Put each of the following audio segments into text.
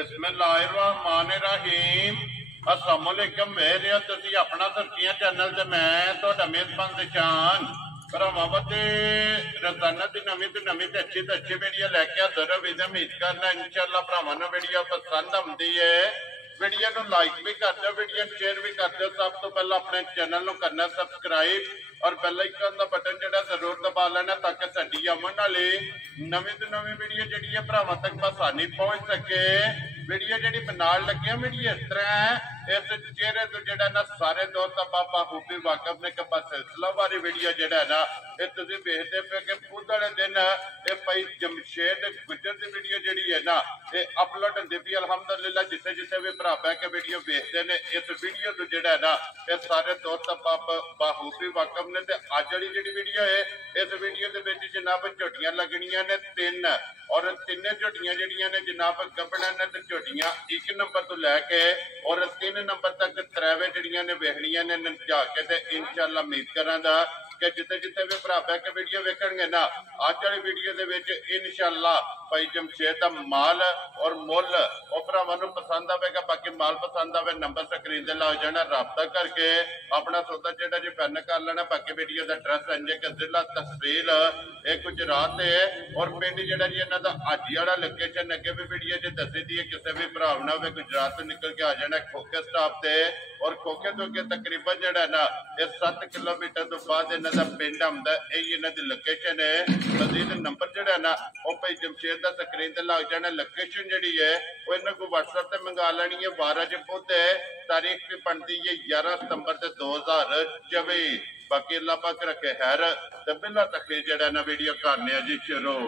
बिस्मिल्लाहिर्रहमानिर्रहीम अस्सलाम वालेकुम मेरे तुसी अपना सरकियां चैनल ते मैं तुहाडा मेजबान दिशान भरावां रोजाना की नवी तो अच्छी वीडियो लैके हाजिर वीडियो उम्मीद करना इंशाअल्लाह भरावां नूं वीडियो पसंद आउंदी है। वीडियो नूं लाइक भी कर दो, वीडियो शेयर भी कर दो। सब तो पहले अपने चैनल नूं करना सबसक्राइब और बेल आइकन का बटन जिहड़ा जरूर दबा लेना ताकि साडी आउण वाली नवी तो नवी वीडियो जिहड़ी है भरावां तक आसानी पहुंच सके। वीडियो जिहड़ी बनाउण लगे वीडियो इस तरह है, इस चेहरे तो जिहड़ा ना सारे दोस्त बाबा खूबी वाकफ ने कि सिलसिला वाली वीडियो जिहड़ा है ना ये तुसीं वेखदे पे कि खुद वाले दिन ये भाई जमशेद गुजर की वीडियो जिहड़ी है ना ये अपलोड होंदी पई। अलहमदुलिल्लाह जिथे जिथे भी भरा बह के वीडियो वेखते हैं इस वीडियो को जिहड़ा है ना ये सारे दोस्त बाखूबी वाकफ ने। ते अज वाली जिहड़ी वीडियो है इस वीडियो के विच जनाब झोटियां लगनियां ने 3 और तिने झोटियां जिहड़ियां ने जनाब गब्बड़ां ने ते झोटियां 1 नंबर तो लैके और 3 नंबर तक त्रैवे जिहड़ियां ने वेखणियां ने नचा के ते इंशाअल्लाह उम्मीद करांगा कि जिथे जिथे भी भरा बह के वीडियो वेखणगे ना अज वाली वीडियो के विच इंशाअल्लाह भाई जमशेद का माल और मुल और भरावां नूं पसंद आवेगा। बाकी माल पसंद आवे नंबर स्क्रीन ते लग जाना, राबता करके अपना सौदा जिहड़ा जी फाइन कर लेना। बाकी वीडियो का एड्रैस इंजे कि जिला तहसील ये गुजरात है और पिंड जिहड़ा जी इन्हां दा हाजी वाला लोकेशन अगे भी वीडियो च दसी दी है। किसी भी भरा ने होवे गुजरात तो निकल के आ जाना खोखे स्टाफ से और खोखे तो अगे तकरीबन जिहड़ा ना ये 7 किलोमीटर तो बाद इन्हां दा पिंड आउंदा यही इन्हां दी लोकेशन है। मजीद नंबर जिहड़ा ना वो भाई जमशेद दा स्क्रीन ते लग जाना। लोकेशन जिहड़ी है वो इन्हां को WhatsApp ते मंगा लैनी है। 12 च पुत है, तारीख भी बनती है 11 सितंबर 2024। बाकी अल्लाह पाक रखे खैर ते बिला तखीर जिहड़ा ना वीडियो करने जी शुरू।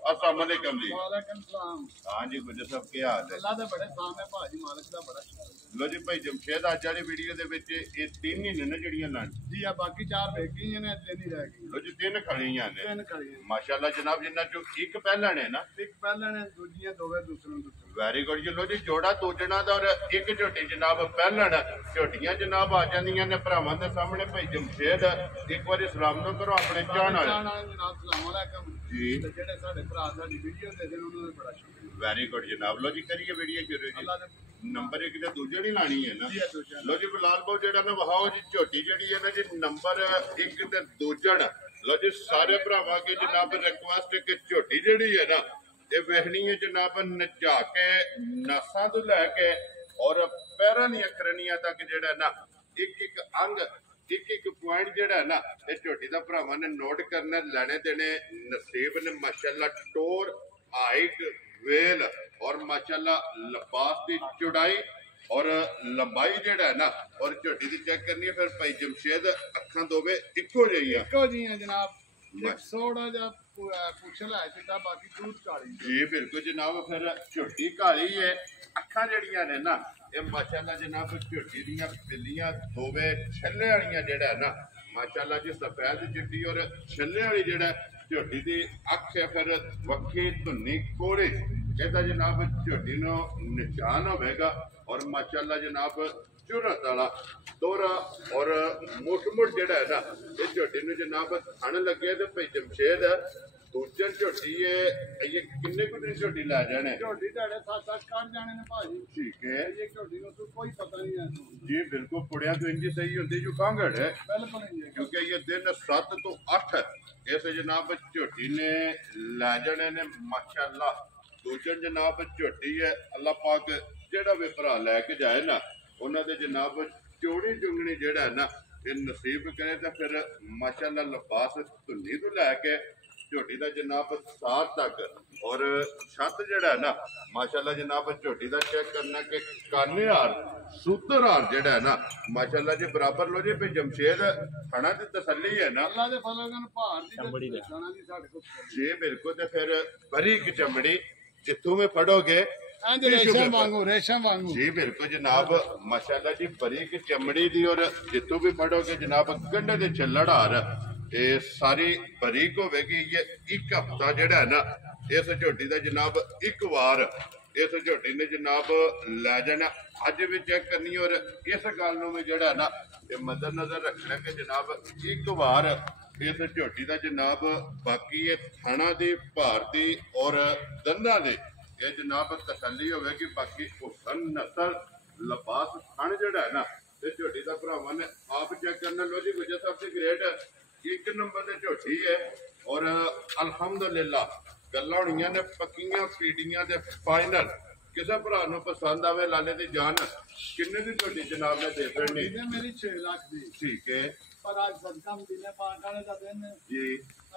अस्सलाम वालेकुम जी। वालेकुम सलाम। हाँ जी गुजर साहब क्या हाल है? अल्लाह दे बड़े सामने भाजी मालिक दा बड़ा लो जी भाई जमशेद अज वाली वीडियो दे विच ये 3 ही ने जड़ियां लाण जी आ बाकी 4 वेख गई ने 3 ही रह गई। लो जी 3 खड़ियां ने 3 खड़ी हैं माशाल्लाह जनाब, जिन्ना चो एक पहला ने ना एक पहले ने दूजियां दोवे दूसरे वेरी गुड जी। लो जी जोड़ा दूजना दा और एक झोटी जनाब पहलन झोटियां जनाब आ जांदियां ने भरावां दे सामने। भाई जमशेद एक बार सलाम तो करो अपने चाहण वाले जनाब। सलाम अलैकुम जी। ते जेड़े साडे भरा साडी वीडियो देखदे ने उन्हां दा बड़ा शुक्रिया। वेरी गुड जनाब। लो जी करिए वीडियो शुरू जी। अल्लाह दे नंबर 1 ते दूजे नहीं लानी है ना। जी दूजा लो जी बिलाल भाऊ जेड़ा ना वहाओ जी झोटी जेड़ी है ना जी नंबर 1 ते दूजण। लो जी सारे भरावां के जनाब रिक्वेस्ट कि झोटी जेड़ी है ना ये वेखनी है जनाब नचा के नसा तो लैके और पैरां दी अखरनियां तक जेड़ा ना एक एक अंग एक एक पॉइंट जेड़ा ना ये झोटी दा भरावां ने नोट करना लेने देने नसीब ने। माशाल्लाह टोर हाइट वेल और माशाल्लाह लिबास की चौड़ाई और लंबाई जेड़ा है ना और झोटी की चेक करनी है। फिर भाई जमशेद अखां दोवे इको जिहियां इको जी जनाब। एक सोड़ा जा पुछल है सीधा बाकी दूध काली जी बिल्कुल जनाब। फिर झोटी काली है अखां जड़ियां ने ना ये माशाल्लाह जनाब झोटी दियां बिल्लियां दोवे छल्ले वालियां जेड़ा है ना माशाल्लाह जी सफेद चिट्टी और छल्ले वाली जेड़ा झोटी दी अख है। फिर वक्खी धुन्नी कोड़े ਇਹਦਾ जनाब झोटी नो निशान होगा और माशाल्लाह जनाब चुरत वाला दोहरा और मुठ जेड़ा है ना ये झोटी नो जनाब थन लगे तो भाई जमशेद दूजन झोटी है ये किन्ने को दिन झोटी लै जाने झोटी तेरे 7-8 काट जाने ने भाजी। ठीक है ये झोटी नो तो कोई पता नहीं है जी बिल्कुल। पुड़िया तो इंजी सही होती जो कांगड़ है बिल्कुल नहीं क्योंकि ये दिन 7 तो 8 इस जनाब झोटी ने लै जाने ने माशाल्लाह। दूजन जनाब झोटी है अल्लाह पाक जेड़ा भी भरा लैके जाए ना उन्होंने जनाब चौड़ी चुंगनी जेड़ा है ना ये नसीब करे तो फिर माशाल्लाह लिबास धुन्नी तो लैके झोटी का जनाब सार तक और छत जेड़ा है ना माशाल्लाह जनाब झोटी का चेक करना कि काने हार सूतर हार जेड़ा है ना माशाल्लाह जी बराबर। लो जी भाई जमशेद खाना की तसल्ली है ना अल्लाह दे फजल नाल भार दी खाना दी साडे को जी बिल्कुल। तो फिर बरीक चमड़ी जितों में पढ़ोगे रेशम वांगू जी बिल्कुल जनाब माशाल्लाह जी बरीक चमड़ी दी और जितों भी पढ़ोगे जनाब गंढे दे छल्लड़ हार ये सारी बरीक होगी। ये एक हफ्ता जेड़ा है ना इस झोटी का जनाब एक बार इस झोटी ने जनाब लै जाना अज भी चेक करनी और इस गल भी जेड़ा ना ये मद्देनजर रखना कि जनाब एक बार इस झोटी का जनाब बाकी ये थाना की भार की और दंदा दे ਇਹ ਜਨਾਬ ਤਸੱਲੀ ਹੋਵੇਗੀ। ਬਾਕੀ ਹੁਸਨ ਨਸਲ ਲਿਬਾਸ ਥਣ ਜਿਹੜਾ ਹੈ ਨਾ ਤੇ ਝੋਟੀ ਦਾ ਭਰਾਵਾਂ ਨੇ ਆਪ ਚੈੱਕ ਕਰਨਾ। ਲੋ ਜੀ ਗੁਜਰ ਸਾਹਿਬ ਦੀ ਗ੍ਰੇਡ 1 ਨੰਬਰ ਤੇ ਝੋਟੀ ਹੈ ਔਰ ਅਲਹਮਦੁਲਿਲਾ ਗੱਲਾਂ ਹੋਣੀਆਂ ਨੇ ਪੱਕੀਆਂ ਪੀੜੀਆਂ ਦੇ ਫਾਈਨਲ। ਕਿਸੇ ਭਰਾ ਨੂੰ ਪਸੰਦ ਆਵੇ ਲਾਲੇ ਦੀ ਜਾਨ ਕਿੰਨੇ ਦੀ ਝੋਟੀ ਜਨਾਬ ਨੇ ਦੇ ਦੇਣੀ? ਇਹਨੇ ਮੇਰੀ 6 ਲੱਖ ਦੀ। ਠੀਕ ਹੈ ਪਰ ਅੱਜ ਸਦਕਾ ਮਦੀਨੇ ਪਾਕ ਵਾਲੇ ਦਾ ਦਿਨ ਜੀ।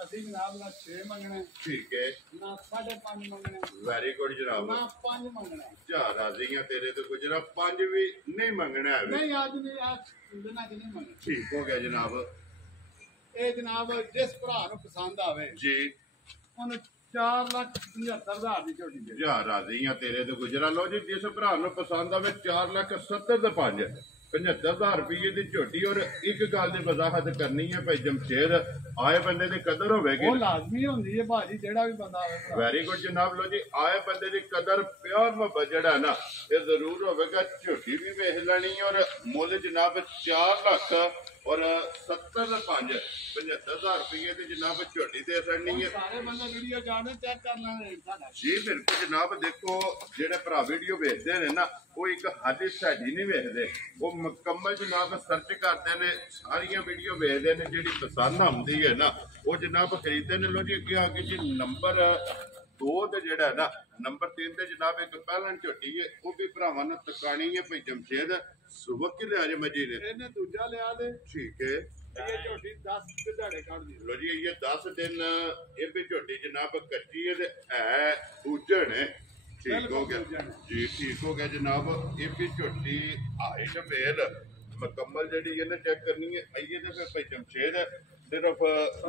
ਅਸੀਂ ਜਨਾਬ ਨਾ 6 ਮੰਗਣੇ, ਠੀਕ ਹੈ ਨਾ 5.5 ਮੰਗਣੇ, ਵੈਰੀ ਗੁੱਡ ਜਨਾਬ। ਨਾ 5 ਮੰਗਣੇ। ਜਾ ਰਾਜ਼ੀਆਂ ਤੇਰੇ ਤੋਂ ਗੁਜਰਾ 5 ਵੀ ਨਹੀਂ ਮੰਗਣਾ ਹੈ। ਨਹੀਂ ਅੱਜ ਨਹੀਂ, ਅੱਜ ਦਿਨਾਂ ਚ ਨਹੀਂ ਮੰਗਣੇ। ਠੀਕ ਹੋ ਗਿਆ ਜਨਾਬ। ਇਹ ਜਨਾਬ ਜਿਸ ਭਰਾ ਨੂੰ ਪਸੰਦ ਆਵੇ ਜੀ ਉਹਨੂੰ 4,75,000 ਦੀ ਝੋਟੀ ਦੇ। ਜਾ ਰਾਜ਼ੀਆਂ ਤੇਰੇ ਤੋਂ ਗੁਜਰਾ। ਲੋ ਜੀ ਜਿਸ ਭਰਾ ਨੂੰ ਪਸੰਦ ਆਵੇ 4,70,000 ਦੇ 5 75,000 ਰੁਪਏ ਦੀ ਝੋਟੀ। ਔਰ ਇੱਕ ਗੱਲ ਦੀ ਵਜ਼ਾਹਤ ਕਰਨੀ ਹੈ ਭਾਈ ਜਮਸ਼ੇਦ, ਆਏ ਬੰਦੇ ਦੀ ਕਦਰ ਹੋਵੇਗੀ। ਉਹ ਲਾਜ਼ਮੀ ਹੁੰਦੀ ਹੈ ਭਾਜੀ, ਜਿਹੜਾ ਵੀ ਬੰਦਾ ਆਵੇ। ਵੈਰੀ ਗੁੱਡ ਜਨਾਬ। ਲੋ ਜੀ ਆਏ ਬੰਦੇ ਦੀ ਕਦਰ ਪਿਓਰ ਮੁਹੱਬਤ ਜਿਹੜਾ ਨਾ ਇਹ ਜ਼ਰੂਰ ਹੋਵੇਗਾ। ਝੋਟੀ ਵੀ ਵੇਖ ਲੈਣੀ ਔਰ ਮੁੱਲ ਜਨਾਬ 4,70,5 75,000 ਰੁਪਏ ਦੀ ਜਨਾਬ ਝੋਟੀ ਦੇ ਸੜਨੀ ਹੈ। ਸਾਰੇ ਬੰਦੇ ਵੀਡੀਓ ਜਾਣੇ ਚੈੱਕ ਕਰ ਲੈਣੇ ਸਾਡਾ। ਜੀ ਬਿਲਕੁਲ ਜਨਾਬ। ਦੇਖੋ ਜਿਹੜੇ ਭਰਾ ਵੀਡੀਓ ਵੇਖਦੇ ਨੇ ਨਾ ਉਹ ਇੱਕ ਹਾਦੀ ਸਾਡੀ ਨਹੀਂ ਵੇਖਦੇ, ਉਹ ਮੁਕੰਮਲ ਜਨਾਬ ਸਰਚ ਕਰਦੇ ਨੇ, ਸਾਰੀਆਂ ਵੀਡੀਓ ਵੇਖਦੇ ਨੇ। ਜਿਹੜੀ ਪਸੰਦ ਆਉਂਦੀ ਹੈ ਨਾ ਉਹ ਜਨਾਬ ਖਰੀਦਦੇ ਨੇ। ਲੋ ਜੀ ਅੱਗੇ ਆ ਕੇ ਜੀ ਨੰਬਰ 2 ਤੇ ਜਿਹੜਾ ਹੈ ਨਾ ਨੰਬਰ 3 ਤੇ ਜਨਾਬ ਇੱਕ ਪਹਿਲਾਂ ਝੋਟੀ ਹੈ, ਉਹ ਵੀ ਭਰਾਵਾਂ ਨੂੰ ਤਕਾਣੀ ਹੈ ਭਾਈ ਜਮਸ਼ੇਦ। ਸੁਬਹ ਕਿ ਲਿਆ ਜੇ ਮਜੀ ਨੇ ਇਹਨੇ ਦੂਜਾ ਲਿਆ ਦੇ। ਠੀਕ ਹੈ ਇਹ ਝੋਟੀ 10 ਦਿਹਾੜੇ ਕੱਢਦੀ। ਲੋ ਜੀ ਇਹ 10 ਦਿਨ ਇਹ ਵੀ ਝੋਟੀ ਜਨਾਬ ਕੱਚੀ ਹੈ ਤੇ ਹੈ ਦੂਜਣ ਹੈ। ਠੀਕ ਹੋ ਗਿਆ ਜੀ, ਠੀਕ ਹੋ ਗਿਆ ਜਨਾਬ। ਇਹ ਵੀ ਝੋਟੀ ਆਈ ਢਬੇਲ ਮੁਕੰਮਲ ਜਿਹੜੀ ਹੈ ਨਾ ਚੈੱਕ ਕਰਨੀ ਹੈ। ਆਈਏ ਤੇ ਫਿਰ ਭਾਈ ਜਮਸ਼ੇਦ ਸਿਰਫ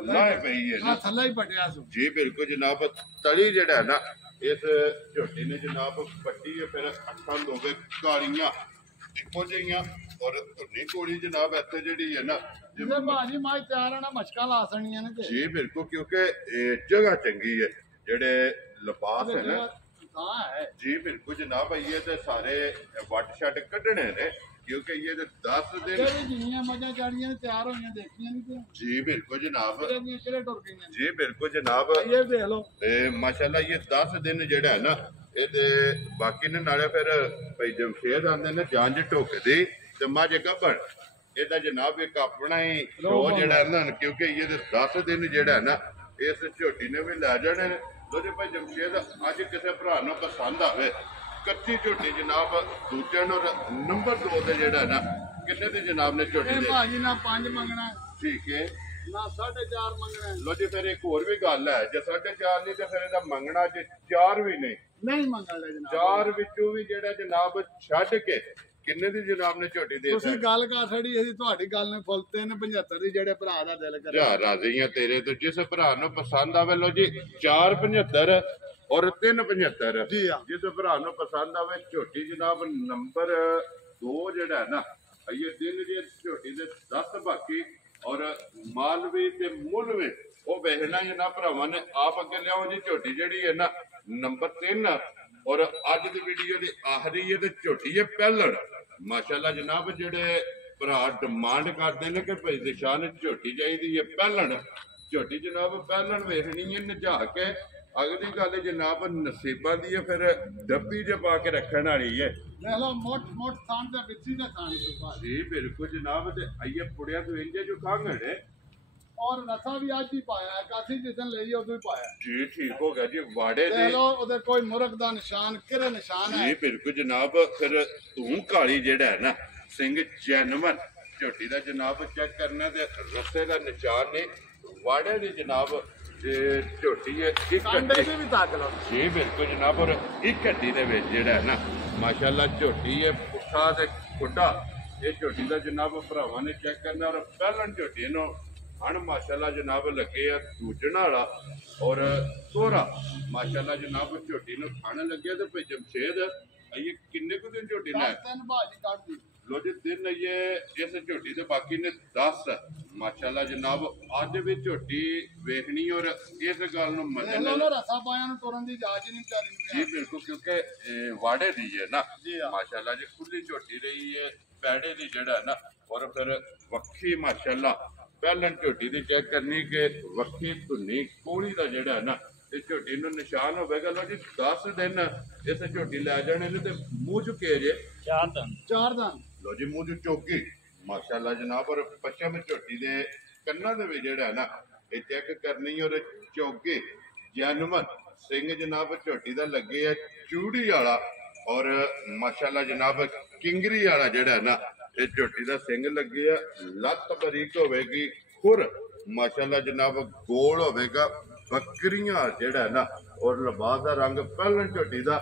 ਲਾਹੇ ਪਈ ਹੈ ਨਾ ਥੱਲੇ ਹੀ ਪਟਿਆ ਸੋ। ਜੀ ਬਿਲਕੁਲ ਜਨਾਬ। ਤਲੀ ਜਿਹੜਾ ਹੈ ਨਾ ਇਸ ਝੋਟੀ ਨੇ ਜਨਾਬ ਪੱਟੀ ਹੈ, ਫਿਰ ਅੱਖਾਂ ਦੋਵੇਂ ਕਾਲੀਆਂ ਇੱਕੋ ਜਿਹੀਆਂ ਔਰ ਧੁੰਨੀ ਕੋੜੀ ਜਨਾਬ ਇੱਥੇ ਜਿਹੜੀ ਹੈ ਨਾ ਜਿਵੇਂ ਭਾਜੀ ਮਾਈ ਤਿਆਰ ਹੋਣਾ ਮਸ਼ਕਾਂ ਲਾ ਸਣੀਆਂ ਨੇ। ਜੀ ਬਿਲਕੁਲ, ਕਿਉਂਕਿ ਇਹ ਜਗ੍ਹਾ ਚੰਗੀ ਹੈ। ਜਿਹੜੇ ਲਿਬਾਸ ਹੈ ਨਾ ਤਾਂ ਹੈ ਜੀ ਬਿਲਕੁਲ ਜਨਾਬ। ਆਈਏ ਤੇ ਸਾਰੇ ਵੱਟ ਛੱਡ ਕੱਢਣੇ ਨੇ ਕਿਉਂਕਿ ਇਹ ਤੇ 10 ਦਿਨ ਜਿਹੜੀ ਜਿੰਨੀਆਂ ਮੱਝਾਂ ਚਾੜੀਆਂ ਨੇ ਤਿਆਰ ਹੋਈਆਂ ਦੇਖੀਆਂ ਨਹੀਂ ਤੇ ਜੀ ਬਿਲਕੁਲ ਜਨਾਬ। ਕਿਹੜੇ ਟੁਰ ਗਈਆਂ ਜੀ ਬਿਲਕੁਲ ਜਨਾਬ। ਇਹ ਦੇਖ ਲਓ ਤੇ ਮਾਸ਼ਾਅੱਲਾ ਇਹ 10 ਦਿਨ ਜਿਹੜਾ ਹੈ ਨਾ ਇਹਦੇ ਬਾਕੀ ਨੇ ਨਾਲੇ ਫਿਰ ਭਾਈ ਜਮਸ਼ੇਦ ਆਂਦੇ ਨੇ ਜਾਂਜ ਢੁੱਕਦੀ ਤੇ ਮੱਝ ਗੱਭਣ। ਇਹਦਾ ਜਨਾਬ ਇੱਕ ਆਪਣਾ ਹੀ ਸ਼ੋ ਜਿਹੜਾ ਹੈ ਨਾ, ਕਿਉਂਕਿ ਇਹ 10 ਦਿਨ ਜਿਹੜਾ ਹੈ ਨਾ ਇਸ ਝੋਟੀ ਨੇ ਵੀ ਲੈ ਜਾਣੇ ਨੇ। ਉਹਦੇ ਭਾਈ ਜਮਸ਼ੇਦ ਅੱਜ ਕਿਸੇ ਭਰਾ ਨੂੰ ਪਸੰਦ ਆਵੇ ਕੱਚੀ ਝੋਟੀ ਜਨਾਬ ਦੂਜੇ ਨੂੰ ਨੰਬਰ 2 ਤੇ ਜਿਹੜਾ ਨਾ ਕਿੰਨੇ ਦੇ ਜਨਾਬ ਨੇ ਝੋਟੀ ਇਹ ਦੇ? ਭਾਜੀ ਨਾ 5 ਮੰਗਣਾ, ਠੀਕ ਹੈ ਨਾ 4.5 ਮੰਗਣਾ। ਲੋ ਜੀ ਫਿਰ ਇੱਕ ਹੋਰ ਵੀ ਗੱਲ ਹੈ, ਜੇ 4.5 ਨਹੀਂ ਤੇ ਫਿਰ ਇਹਦਾ ਮੰਗਣਾ ਜੇ 4 ਵੀ ਨਹੀਂ ਮੰਗਣਾ ਜਨਾਬ। 4 ਵਿੱਚੋਂ ਵੀ ਜਿਹੜਾ ਜਨਾਬ ਛੱਡ ਕੇ ਕਿੰਨੇ ਦੀ ਜਨਾਬ ਨੇ ਝੋਟੀ ਦੇ? ਤੁਸੀਂ ਗੱਲ ਕਰ ਛੜੀ, ਅਸੀਂ ਤੁਹਾਡੀ ਗੱਲ ਨੂੰ ਫੁੱਲ 375 ਦੀ ਜਿਹੜੇ ਭਰਾ ਦਾ ਦਿਲ ਕਰੇ। ਜਾ ਰਾਜ਼ੀਆਂ ਤੇਰੇ ਤੋਂ। ਜਿਸ ਭਰਾ ਨੂੰ ਪਸੰਦ ਆਵੇ ਲੋ ਜੀ 475 ਔਰ 375 ਜੀ ਆ। ਜਿਸ ਭਰਾ ਨੂੰ ਪਸੰਦ ਆਵੇ ਝੋਟੀ ਜਨਾਬ ਨੰਬਰ 2 ਜਿਹੜਾ ਹੈ ਨਾ ਇਹ ਦਿਨ ਦੀ ਝੋਟੀ ਦੇ 10 ਬਾਕੀ ਔਰ ਮਾਲ ਵੀ ਤੇ ਮੁੱਲ ਵੀ ਉਹ ਵੇਖਣਾ ਜਨਾਬ ਭਰਾਵਾਂ ਨੇ ਆਪ ਅੱਗੇ ਲਿਆਓ ਜੀ। ਝੋਟੀ ਜਿਹੜੀ ਹੈ ਨਾ ਨੰਬਰ 3 ਔਰ ਅੱਜ ਦੀ ਵੀਡੀਓ ਦੀ ਆਖਰੀ ਹੈ ਤੇ ਝੋਟੀ ਹੈ ਪਹਿਲਣ। ਮਾਸ਼ਾਅੱਲਾ ਜਨਾਬ ਜਿਹੜੇ ਭਰਾ ਡਿਮਾਂਡ ਕਰਦੇ ਨੇ ਕਿ ਭਾਈ ਨਿਸ਼ਾਨ ਝੋਟੀ ਚਾਹੀਦੀ ਹੈ ਪਹਿਲਣ, ਝੋਟੀ ਜਨਾਬ ਪਹਿਲਣ ਵੇਖਣੀ ਹੈ ਨਜਾ ਕੇ। ਅਗਲੀ ਗੱਲ ਜਨਾਬ ਨਸੀਬਾਂ ਦੀ ਹੈ, ਫਿਰ ਡੱਬੀ ਚ ਪਾ ਕੇ ਰੱਖਣ ਵਾਲੀ ਹੈ। ਲੈ ਲਓ ਮੋਟ ਮੋਟ ਥਾਂ ਦਾ ਵਿੱਚੀ ਦਾ ਥਾਂ ਸੁਭਾ ਜੀ ਬਿਲਕੁਲ ਜਨਾਬ। ਤੇ ਆਈਏ ਪੁੜਿਆ ਤੋਂ ਇੰਜੇ ਜੋ ਖਾਂਗੜੇ ਔਰ ਰਸਾ ਵੀ ਅੱਜ ਹੀ ਪਾਇਆ, ਕਾਸੀ ਜਿਸਨ ਲਈ ਉਦੋਂ ਹੀ ਪਾਇਆ ਜੀ। ਠੀਕ ਹੋ ਗਿਆ ਜੀ। ਵਾੜੇ ਲੈ ਦੇ ਲਓ ਉਹਦੇ ਕੋਈ ਮੁਰਗ ਦਾ ਨਿਸ਼ਾਨ ਕਿਹੜੇ ਨਿਸ਼ਾਨ ਹੈ ਜੀ ਬਿਲਕੁਲ ਜਨਾਬ। ਫਿਰ ਤੂੰ ਕਾਲੀ ਜਿਹੜਾ ਹੈ ਨਾ ਸਿੰਘ ਜੈਨਮਨ ਝੋਟੀ ਦਾ ਜਨਾਬ ਚੈੱਕ ਕਰਨਾ ਤੇ ਰਸੇ ਦਾ ਨਿਸ਼ਾਨ ਨੇ ਵਾੜੇ ਦੀ ਜਨਾਬ ਤੇ ਝੋਟੀ ਹੈ ਇੱਕ ਕਾਂਡੇ ਦੇ ਵੀ ਤਾਕ ਲਓ ਜੀ ਬਿਲਕੁਲ ਜਨਾਬ। ਔਰ ਇੱਕ ਹੱਡੀ ਦੇ ਵਿੱਚ ਜਿਹੜਾ ਹੈ ਨਾ ਮਾਸ਼ਾਅੱਲਾ ਝੋਟੀ ਹੈ ਪੁੱਠਾ ਤੇ ਖੁੱਡਾ। ਇਹ ਝੋਟੀ ਦਾ ਜਨਾਬ ਭਰਾਵਾਂ ਨੇ ਚੈੱਕ ਕਰਨਾ ਔਰ ਪਹਿਲਾਂ ਝੋਟੀ ਨੂੰ ਹਣ ਮਾਸ਼ਾਅੱਲਾ ਜਨਾਬ ਲੱਗੇ ਆ ਦੂਜਣ ਵਾਲਾ ਔਰ ਤੋਰਾ ਮਾਸ਼ਾਅੱਲਾ ਜਨਾਬ ਝੋਟੀ ਨੂੰ ਖਾਣ ਲੱਗਿਆ ਤੇ ਭਾਈ ਜਮਸ਼ੇਦ ਇਹ ਕਿੰਨੇ ਕੁ ਦਿਨ ਝੋਟੀ ਲੈ? 10 ਦਿਨ ਬਾਜੀ ਕੱਢਦੀ। ਲੋ ਜੀ ਦਿਨ ਇਹ ਇਸ ਝੋਟੀ ਦੇ ਬਾਕੀ ਨੇ 10 ਮਾਸ਼ਾਅੱਲਾ ਜਨਾਬ। ਅੱਜ ਵੀ ਝੋਟੀ ਵੇਖਣੀ ਔਰ ਇਸ ਗੱਲ ਨੂੰ ਲੈ ਮੰਨਣ ਲਓ ਰਸਾ ਪਾਇਆ ਨੂੰ ਤੁਰਨ ਦੀ ਇਜਾਜ਼ਤ ਨਹੀਂ ਵਿਚਾਰੀ ਜੀ ਬਿਲਕੁਲ, ਕਿਉਂਕਿ ਵਾੜੇ ਦੀ ਹੈ ਨਾ ਜੀ ਹਾਂ। ਮਾਸ਼ਾਅੱਲਾ ਜੀ ਖੁੱਲੀ ਝੋਟੀ ਰਹੀ ਹੈ ਪੈੜੇ ਦੀ ਜਿਹੜਾ ਹੈ ਨਾ ਔਰ ਫਿਰ ਵੱਖੀ ਮਾਸ਼ਾਅੱਲਾ ਪਹਿਲਾਂ ਝੋਟੀ ਦੀ ਚੈੱਕ ਕਰਨੀ ਕਿ ਵੱਖੀ ਧੁੰਨੀ ਕੋਲੀ ਦਾ ਜਿਹੜਾ ਹੈ ਨਾ ਤੇ ਝੋਟੀ ਨੂੰ ਨਿਸ਼ਾਨ ਹੋਵੇਗਾ। ਲੋ ਜੀ 10 ਦਿਨ ਇਸ ਝੋਟੀ ਲੈ ਜਾਣੇ ਨੇ ਤੇ ਮੂੰਹ ਚੁੱਕੇ ਜੇ 4 ਦਿਨ। 4 ਦਿਨ। ਲੋ ਜੀ ਮੂੰਹ ਚੁੱਕੀ ਮਾਸ਼ਾਅੱਲਾ ਜਨਾਬ। ਔਰ ਪੱਛਮ ਝੋਟੀ ਦੇ ਕੰਨਾਂ ਦੇ ਵੀ ਜਿਹੜਾ ਨਾ ਇਹ ਚੈੱਕ ਕਰਨੀ ਔਰ ਚੌਕੇ ਜਨਮਨ ਸਿੰਘ ਜਨਾਬ ਝੋਟੀ ਦਾ ਲੱਗੇ ਆ ਚੂੜੀ ਵਾਲਾ ਔਰ ਮਾਸ਼ਾਅੱਲਾ ਜਨਾਬ ਕਿੰਗਰੀ ਵਾਲਾ ਜਿਹੜਾ ਨਾ ਇਹ ਝੋਟੀ ਦਾ ਸਿੰਘ ਲੱਗੇ ਆ। ਲੱਤ ਬਰੀਕ ਹੋਵੇਗੀ ਖੁਰ ਮਾਸ਼ਾਅੱਲਾ ਜਨਾਬ ਗੋਲ ਹੋਵੇਗਾ ਬੱਕਰੀਆਂ ਜਿਹੜਾ ਨਾ ਔਰ ਲਿਬਾਸ ਦਾ ਰੰਗ ਪਹਿਲਾਂ ਝੋਟੀ ਦਾ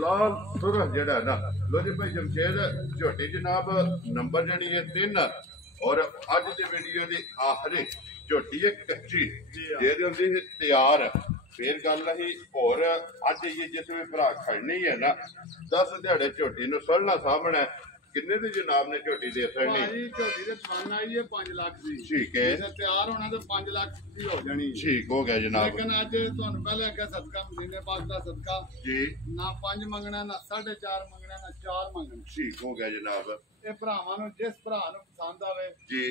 ਲਾਲ ਸੁਰਖ ਜਿਹੜਾ ਨਾ। ਲੋ ਜੀ ਭਾਈ ਜਮਸ਼ੇਦ ਝੋਟੀ ਜਨਾਬ ਨੰਬਰ ਜਿਹੜੀ ਹੈ 3 ਔਰ ਅੱਜ ਦੀ ਵੀਡੀਓ ਦੀ ਆਖਰੀ ਝੋਟੀ ਹੈ ਕੱਚੀ ਜਿਹਦੇ ਹੁੰਦੀ ਸੀ ਤਿਆਰ। ਫੇਰ ਗੱਲ ਅਸੀਂ ਹੋਰ ਅੱਜ ਇਹ ਜਿਸ ਵੀ ਭਰਾ ਖੜਨੀ ਹੈ ਨਾ 10 ਦਿਹਾੜੇ ਝੋਟੀ ਨੂੰ ਸੜਨਾ ਸਾਹਮਣੇ ਕਿੰਨੇ ਦੀ ਜਨਾਬ ਨੇ ਝੋਟੀ ਦੇ ਸਕਣੀ? ਭਾਜੀ ਝੋਟੀ ਦੇ ਮਨ ਆਈ ਹੈ 5 ਲੱਖ ਦੀ। ਠੀਕ ਹੈ ਜੇ ਤਿਆਰ ਹੋਣਾ ਤੇ 5 ਲੱਖ ਦੀ ਹੋ ਜਾਣੀ। ਠੀਕ ਹੋ ਗਿਆ ਜਨਾਬ। ਲੇਕਿਨ ਅੱਜ ਤੁਹਾਨੂੰ ਪਹਿਲੇ ਅੱਗੇ ਸਦਕਾ ਮਦੀਨੇ ਪਾਕ ਦਾ ਸਦਕਾ ਜੀ ਨਾ 5 ਮੰਗਣਾ ਨਾ 4.5 ਮੰਗਣਾ ਨਾ 4 ਮੰਗਣਾ। ਠੀਕ ਹੋ ਗਿਆ ਜਨਾਬ। ਇਹ ਭਰਾਵਾਂ ਨੂੰ ਜਿਸ ਭਰਾ ਨੂੰ ਪਸੰਦ ਆਵੇ ਜੀ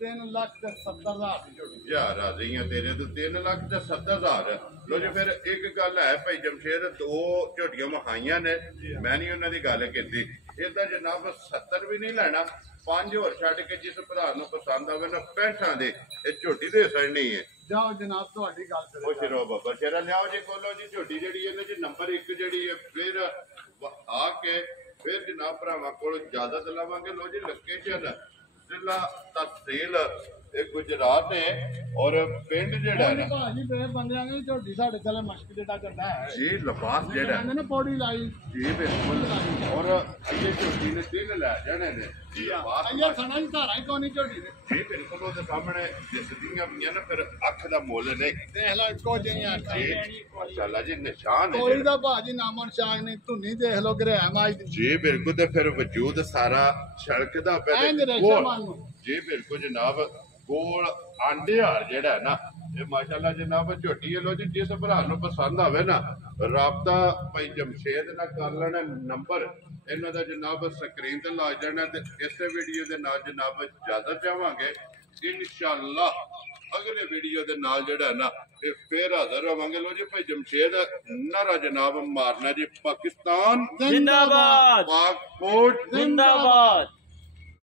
3,70,000 ਦੀ ਝੋਟੀ। ਯਾਰ ਆ ਰਹੀਆਂ ਤੇਰੇ ਤੋਂ 3,70,000। ਲੋ ਜੀ ਫਿਰ ਇੱਕ ਗੱਲ ਹੈ ਭਾਈ ਜਮਸ਼ੇਦ 2 ਝੋਟੀਆਂ ਮਹਾਈਆਂ ਨੇ ਮੈਂ ਨਹੀਂ ਉਹਨਾਂ ਦੀ ਗੱਲ ਕੀਤੀ। ਇਹਦਾ ਜਨਾਬ 70 ਵੀ ਨਹੀਂ ਲੈਣਾ 5 ਹੋਰ ਛੱਡ ਕੇ ਜਿਸ ਭਰਾ ਨੂੰ ਪਸੰਦ ਆਵੇ ਨਾ 65 ਦੇ ਇਹ ਝੋਟੀ ਦੇ ਸੜਨੀ ਹੈ। ਜਾਓ ਜਨਾਬ ਤੁਹਾਡੀ ਗੱਲ ਕਰੇ। ਉਹ ਸ਼ਰੋ ਬਾਬਾ ਸ਼ੇਰਾ ਲਿਆਓ ਜੀ ਕੋਲੋ ਜੀ ਝੋਟੀ ਜਿਹੜੀ ਇਹਦੇ ਚ ਨੰਬਰ 1 ਜਿਹੜੀ ਹੈ ਫਿਰ ਆ ਕੇ ਫਿਰ ਜਨਾਬ ਭਰਾਵਾਂ ਕੋਲ ਇਜਾਜ਼ਤ ਲਵਾਂਗੇ। ਲੋ ਜੀ ਲੋਕੇਸ਼ਨ ਜ਼ਿਲ੍ਹਾ ਤਹਿਸੀਲ ਇਹ ਗੁਜਰਾਤ ਹੈ ਔਰ ਪਿੰਡ ਜਿਹੜਾ ਨਾ ਭਾਜੀ ਬੇ ਬੰਦਿਆਂ ਨੇ ਝੋਟੀ ਸਾਡੇ ਥੱਲੇ ਮਸ਼ਕ ਜਿਹੜਾ ਕਰਦਾ ਹੈ ਜੀ ਲਿਬਾਸ ਜਿਹੜਾ ਕਹਿੰਦੇ ਨੇ ਪੌੜੀ ਲਾਈ ਜੀ ਬਿਲਕੁਲ ਔਰ ਇਹ ਝੋਟੀ ਨੇ 3 ਲੈ ਜਾਣੇ ਨੇ ਲਿਬਾਸ ਆਇਆ ਖਾਣਾ ਹੀ ਧਾਰਾ ਹੀ ਕੋਨੀ ਝੋਟੀ ਦੇ। ਜੀ ਬਿਲਕੁਲ ਉਹਦੇ ਸਾਹਮਣੇ ਦਿਸਦੀਆਂ ਪਈਆਂ ਨਾ ਫਿਰ ਅੱਖ ਦਾ ਮੁੱਲ ਨਹੀਂ। ਦੇਖ ਲਓ ਇੱਕੋ ਜਿਹੀਆਂ ਜੀ ਮਾਸ਼ਾਅੱਲਾ ਜੀ ਨਿਸ਼ਾਨ ਹੈ ਕੋਈ ਦਾ ਭਾਜੀ ਨਾਮਨ ਸ਼ਾਹ ਨੇ ਧੁੰਨੀ ਦੇਖ ਲਓ ਗਰਿਆ ਮਾਜ ਦੀ। ਜੀ ਬਿਲਕੁਲ ਤੇ ਫਿਰ ਵਜੂਦ ਸਾਰਾ ਛਲਕਦਾ ਪਿਆ ਐਂ ਤੇ ਰੇਸ਼ਾ ਮਾਨ ਨੂੰ। ਜੀ ਬਿਲਕੁਲ ਜਨਾਬ ਗੋਲ ਆਂਡੇ ਹਾਰ ਜਿਹੜਾ ਨਾ ਇਹ ਮਾਸ਼ਾਅੱਲਾ ਜਨਾਬ ਝੋਟੀ ਲੋ ਜੀ ਜਿਸ ਭਰਾ ਨੂੰ ਪਸੰਦ ਆਵੇ ਨਾ ਰਾਬਤਾ ਭਾਈ ਜਮਸ਼ੇਦ ਨਾਲ ਕਰ ਲੈਣਾ। ਨੰਬਰ ਇਹਨਾਂ ਦਾ ਜਨਾਬ ਸਕਰੀਨ ਤੇ ਲਾ ਜਾਣਾ ਤੇ ਇਸੇ ਵੀਡੀਓ ਦੇ ਨਾਲ ਜਨਾਬ ਇਜਾਜ਼ਤ ਚਾਹਾਂਗੇ ਇਨਸ਼ਾਅੱਲਾ ਅਗਲੇ ਵੀਡੀਓ ਦੇ ਨਾਲ ਜਿਹੜਾ ਨਾ ਇਹ ਫੇਰ ਹਾਜ਼ਰ ਹੋਵਾਂਗੇ। ਲੋ ਜੀ ਭਾਈ ਜਮਸ਼ੇਦ ਨਾਰਾ ਜਨਾਬ ਮਾਰਨਾ ਜੀ ਪਾਕਿਸਤਾਨ जिंदाबाद। ਪਾਕ ਫੌਜ जिंदाबाद।